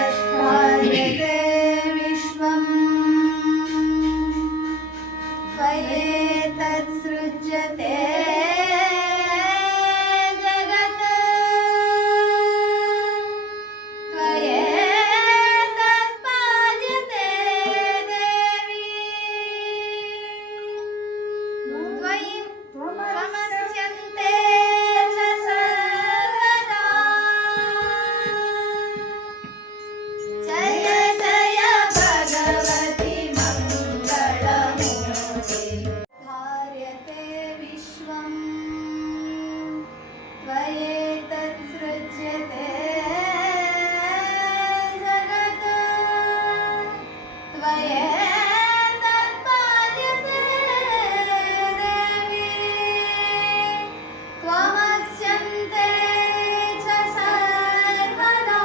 त्वयेतद्धार्यते विश्वम् त्वयेतत्सृज्यते जगत् त्वयेतत्पाल्यते देवी त्वयि त्वमस्यन्ते च सर्वदा जय जय भगवति मङ्गलमूर्ति धार्यते विश्वम् त्वयेतत्सृज्यते जगत् त्वयेतत्पाल्यते देवी त्वमस्यन्ते च सर्वदा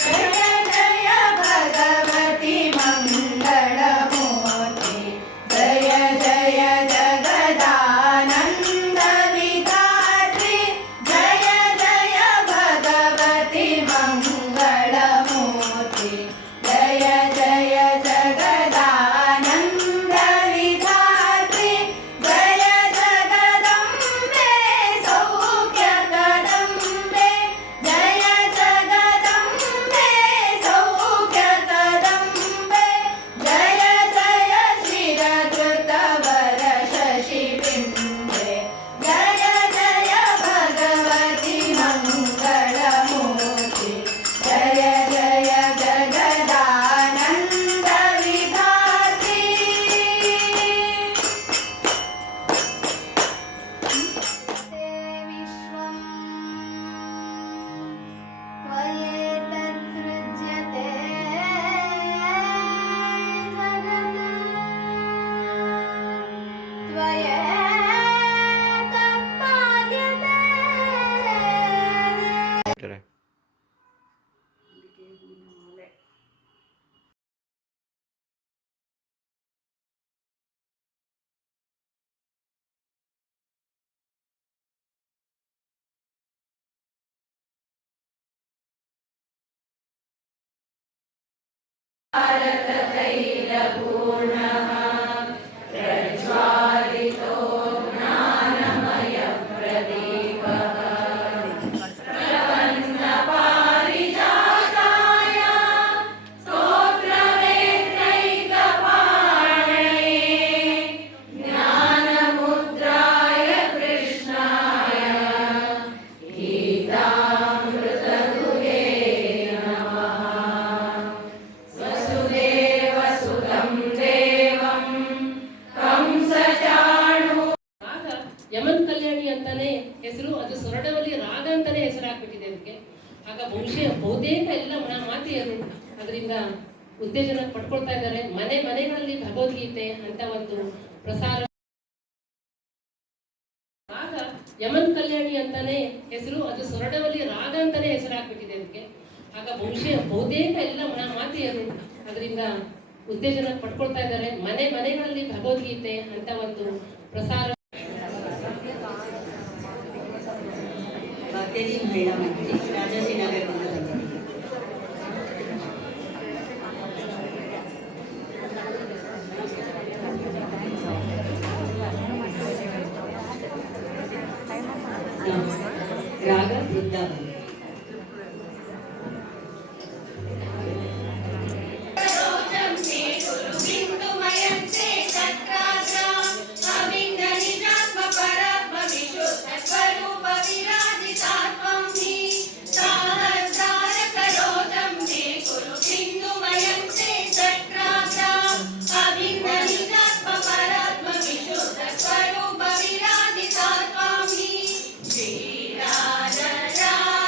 जय जय भगवति मङ्गलमूर्ति जय जय जगदानन्द विधात्री जय जय भगवति मङ्गलमूर्ति जय जय जगदानन्द विधात्री जय जगदम्बे सौख्यकदम्बे जय जगदम्बे सौख्यकदम्बे जय जय शिरधृतवर शशिबिम्बे जय जय भगवति मङ्गलमूर्ति जय जय जगदानन्द विधात्री विश्वम् त्वयेतत्सृज्यते जगत् त्वयेतत्पाल्यते ಯಮನ್ ಕಲ್ಯಾಣಿ ಅಂತಾನೆ ಹೆಸರು, ಅದು ಸೊರಡವಲ್ಲಿ ರಾಗ ಅಂತಾನೆ ಹೆಸರಾಗ್ಬಿಟ್ಟಿದೆ ಅದಕ್ಕೆ. ಆಗ ಬಹುತೇಕ ಎಲ್ಲ ಮಾತೆಯರು ಅದರಿಂದ ಉತ್ತೇಜನ ಪಡ್ಕೊಳ್ತಾ ಇದ್ದಾರೆ. ಮನೆಗಳಲ್ಲಿ ಭಗವದ್ಗೀತೆ ಅಂತ ಒಂದು ಪ್ರಸಾರ. ಆಗ ಯಮನ್ ಕಲ್ಯಾಣಿ ಅಂತಾನೆ ಹೆಸರು, ಅದು ಸೊರಡವಲ್ಲಿ ರಾಗ ಅಂತಾನೆ ಹೆಸರಾಗ್ಬಿಟ್ಟಿದೆ ಅದಕ್ಕೆ. ಆಗ ಬಹುತೇಕ ಎಲ್ಲ ಮಾತೆಯರು ಅದರಿಂದ ಉತ್ತೇಜನ ಪಡ್ಕೊಳ್ತಾ ಇದ್ದಾರೆ. ಮನೆಗಳಲ್ಲಿ ಭಗವದ್ಗೀತೆ ಅಂತ ಒಂದು ಪ್ರಸಾರ. बातेरी महिला मंडळी राजाजीनगर राग वृंदावन श्री राधा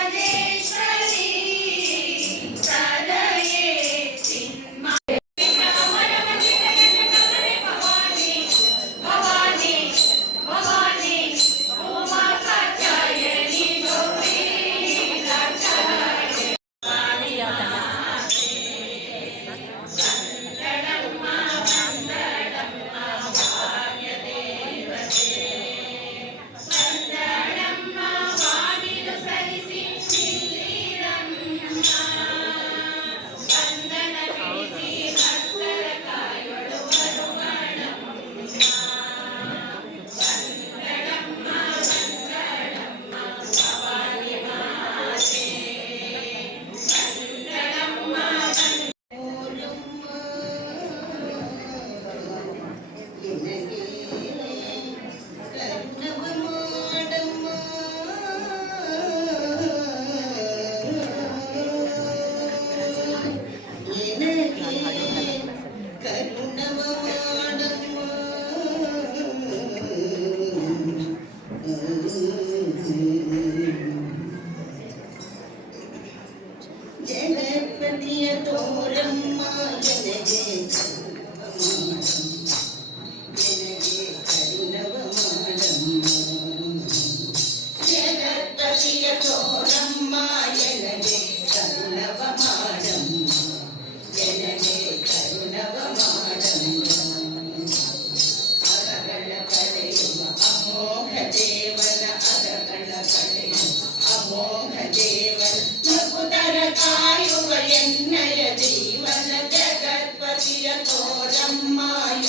ದೇವನ ಅರಗಳ ಕಡೆಯು ಅಮೋಘ ದೇವನ ನಗುತರ ಕಾಯುವ ಎನ್ನಯ ಜೀವನ ಜಗತ್ಪತಿಯ ತೋರಮ್ಮ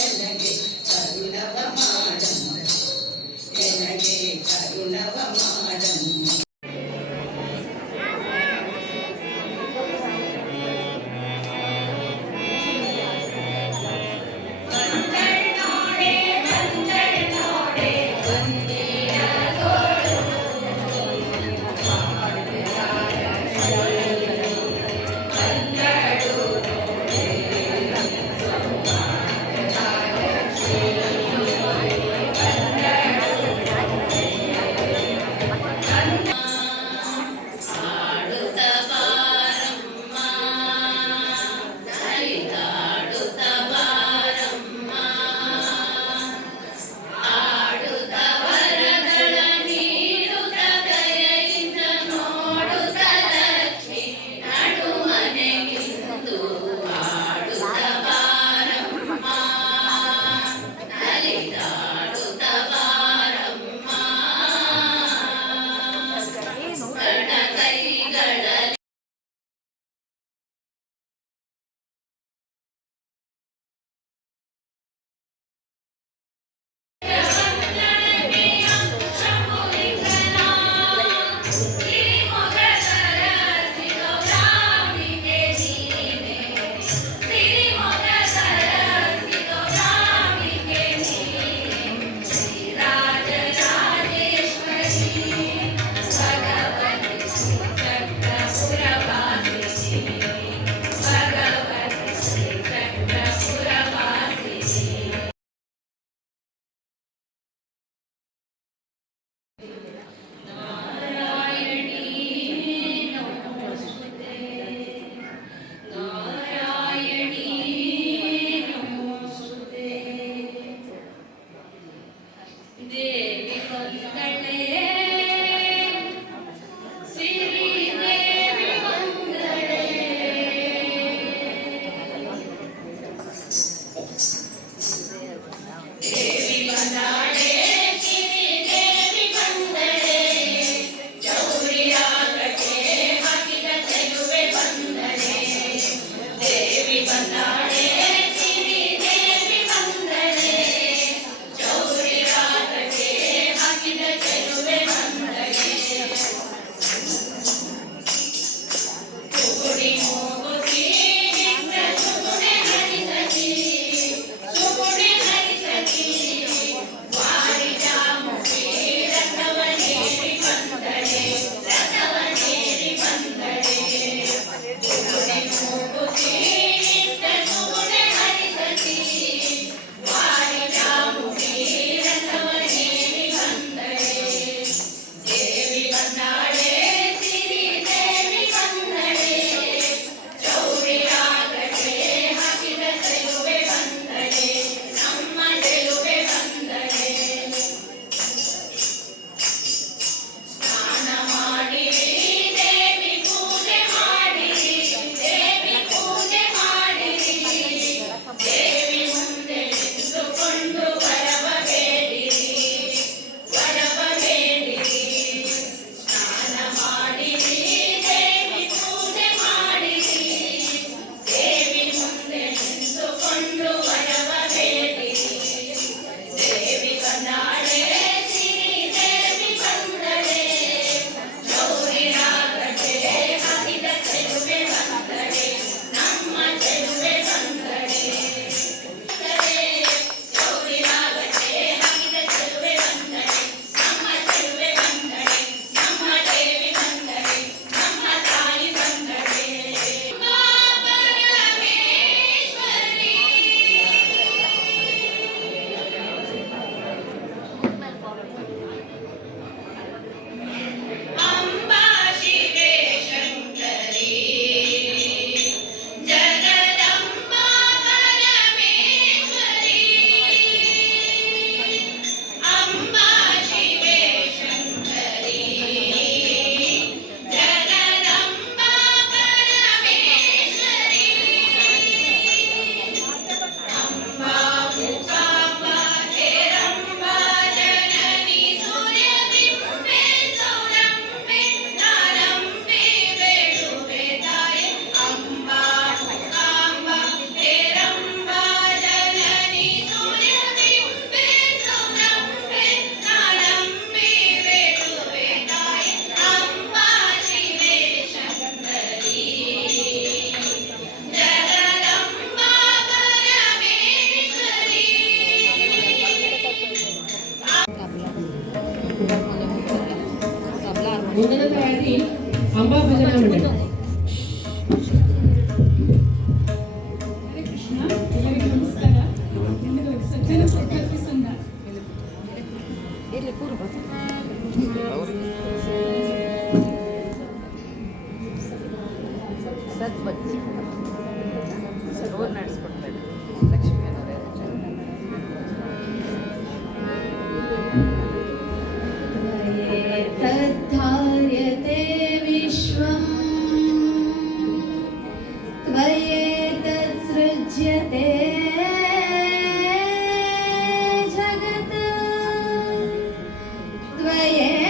ಎನಗೆ ಕರುಣವ ಮಾಡಮ್ಮ ಎನಗೆ ಕರುಣವ ಮಾಡಮ್ಮ. ಮುಂದಿನ ತಯಾರಿ ಅಂಬಾ ಭಜನಾ ಮಂಡಳಿ. ಹರೇ ಕೃಷ್ಣ, ಎಲ್ಲರಿಗೂ ನಮಸ್ಕಾರ. ನಮ್ಮದು ಸಜ್ಜನ ಪ್ರಕೃತಿ ಸಂಘ. तद्धार्यते विश्वम् त्वयेतत्सृज्यते जगत् त्वयेतत्पाल्यते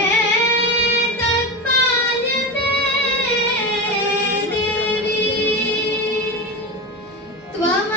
देवी त्वं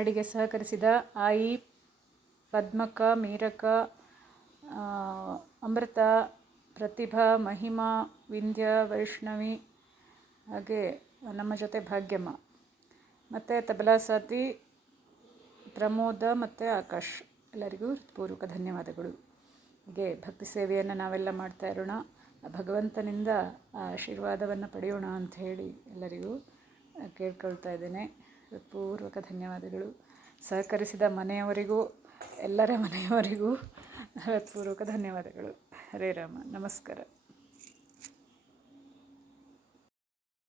ಹಾಡಿಗೆ ಸಹಕರಿಸಿದ ಆಯಿ, ಪದ್ಮಕ, ಮೀರಕ, ಅಮೃತ, ಪ್ರತಿಭಾ, ಮಹಿಮಾ, ವಿಂಧ್ಯ, ವೈಷ್ಣವಿ, ಹಾಗೆ ನಮ್ಮ ಜೊತೆ ಭಾಗ್ಯಮ್ಮ, ಮತ್ತು ತಬಲಾ ಸಾಥಿ ಪ್ರಮೋದ ಮತ್ತು ಆಕಾಶ್, ಎಲ್ಲರಿಗೂ ಹೃತ್ಪೂರ್ವಕ ಧನ್ಯವಾದಗಳು. ಹಾಗೆ ಭಕ್ತಿ ಸೇವೆಯನ್ನು ನಾವೆಲ್ಲ ಮಾಡ್ತಾ ಇರೋಣ, ಭಗವಂತನಿಂದ ಆ ಆಶೀರ್ವಾದವನ್ನು ಪಡೆಯೋಣ ಅಂತ ಹೇಳಿ ಎಲ್ಲರಿಗೂ ಕೇಳ್ಕೊಳ್ತಾ ಇದ್ದೇನೆ. ಹೃತ್ಪೂರ್ವಕ ಧನ್ಯವಾದಗಳು. ಸಹಕರಿಸಿದ ಮನೆಯವರಿಗೂ, ಎಲ್ಲರ ಮನೆಯವರಿಗೂ ಹೃತ್ಪೂರ್ವಕ ಧನ್ಯವಾದಗಳು. ಹರೇ ರಾಮ. ನಮಸ್ಕಾರ.